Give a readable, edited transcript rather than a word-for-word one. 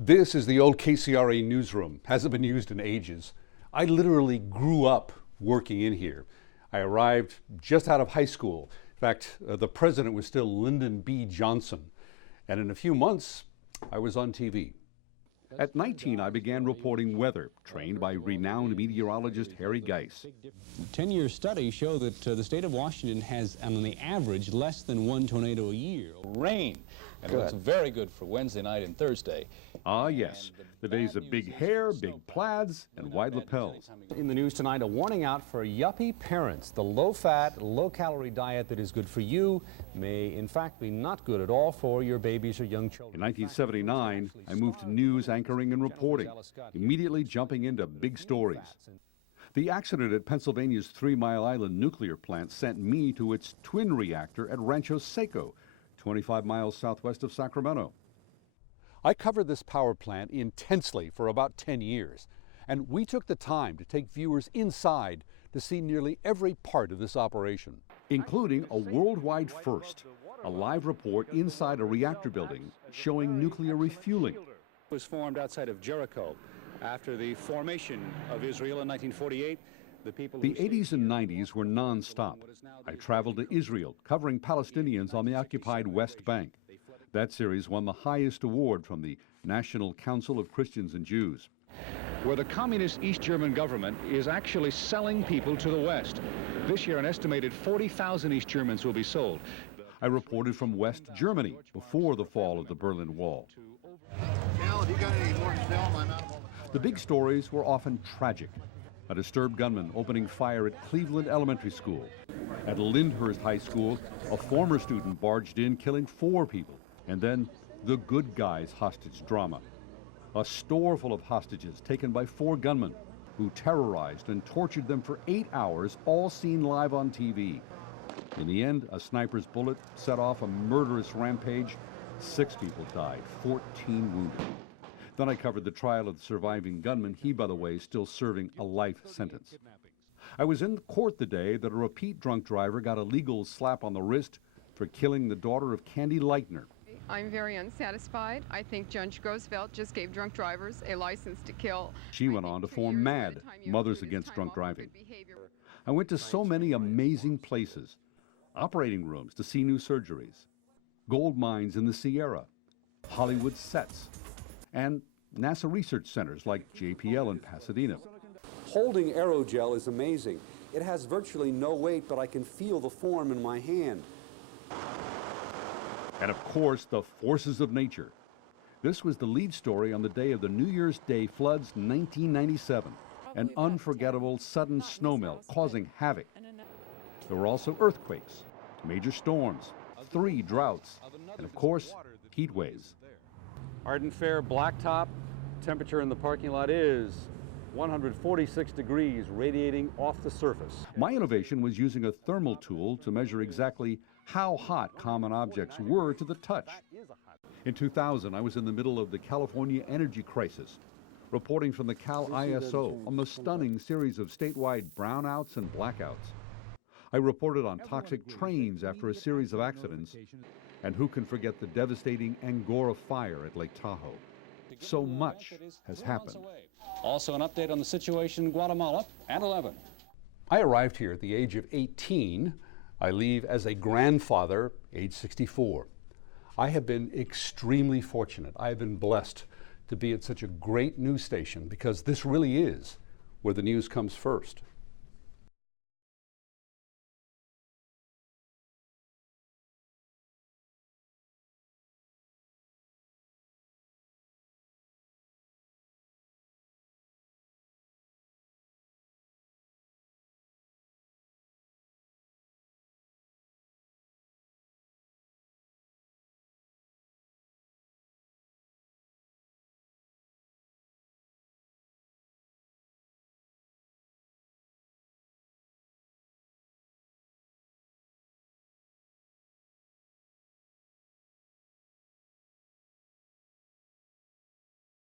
This is the old KCRA newsroom. Hasn't been used in ages. I literally grew up working in here. I arrived just out of high school. In fact, the president was still Lyndon B. Johnson. And in a few months, I was on TV. At 19, I began reporting weather, trained by renowned meteorologist Harry Geiss. 10-year studies show that the state of Washington has, on the average, less than one tornado a year. Rain. And it looks very good for Wednesday night and Thursday. Ah, yes. The days of big hair, big plaids, and wide lapels. In the news tonight, a warning out for yuppie parents. The low-fat, low-calorie diet that is good for you may, in fact, be not good at all for your babies or young children. In 1979, I moved to news anchoring and reporting, immediately jumping into big stories. The accident at Pennsylvania's 3 Mile Island nuclear plant sent me to its twin reactor at Rancho Seco, 25 miles southwest of Sacramento. I covered this power plant intensely for about 10 years, and we took the time to take viewers inside to see nearly every part of this operation. Including a worldwide first, a live report inside a reactor building showing nuclear refueling. It was formed outside of Jericho. After the formation of Israel in 1948, the 80s and 90s were non-stop. I traveled to Israel, covering Palestinians on the occupied West Bank. That series won the highest award from the National Council of Christians and Jews. where the communist East German government is actually selling people to the West. This year, an estimated 40,000 East Germans will be sold. I reported from West Germany before the fall of the Berlin Wall. Cal, you got any more film? The big stories were often tragic. A disturbed gunman opening fire at Cleveland Elementary School. At Lyndhurst High School, a former student barged in, killing 4 people. And then the good guys hostage drama. A store full of hostages taken by 4 gunmen who terrorized and tortured them for 8 hours, all seen live on TV. In the end, a sniper's bullet set off a murderous rampage. 6 people died, 14 wounded. Then I covered the trial of the surviving gunman. He, by the way, is still serving a life sentence. I was in court the day that a repeat drunk driver got a legal slap on the wrist for killing the daughter of Candy Leitner. I'm very unsatisfied. I think Judge Grosvelt just gave drunk drivers a license to kill. She went on to form MAD, Mothers Against Drunk Driving. I went to so many amazing places. Operating rooms to see new surgeries, gold mines in the Sierra, Hollywood sets, and NASA research centers like JPL in Pasadena. Holding aerogel is amazing. It has virtually no weight, but I can feel the form in my hand. And of course, the forces of nature. This was the lead story on the day of the New Year's Day floods 1997. An unforgettable sudden snowmelt causing havoc. There were also earthquakes, major storms, 3 droughts, and of course, heat waves. Ardent Fair Blacktop, temperature in the parking lot is 146 degrees radiating off the surface. My innovation was using a thermal tool to measure exactly how hot common objects were to the touch. In 2000, I was in the middle of the California energy crisis, reporting from the Cal ISO on the stunning series of statewide brownouts and blackouts. I reported on toxic trains after a series of accidents, and who can forget the devastating Angora fire at Lake Tahoe. So much has happened. Also an update on the situation in Guatemala at 11. I arrived here at the age of 18. I leave as a grandfather, age 64. I have been extremely fortunate. I have been blessed to be at such a great news station because this really is where the news comes first.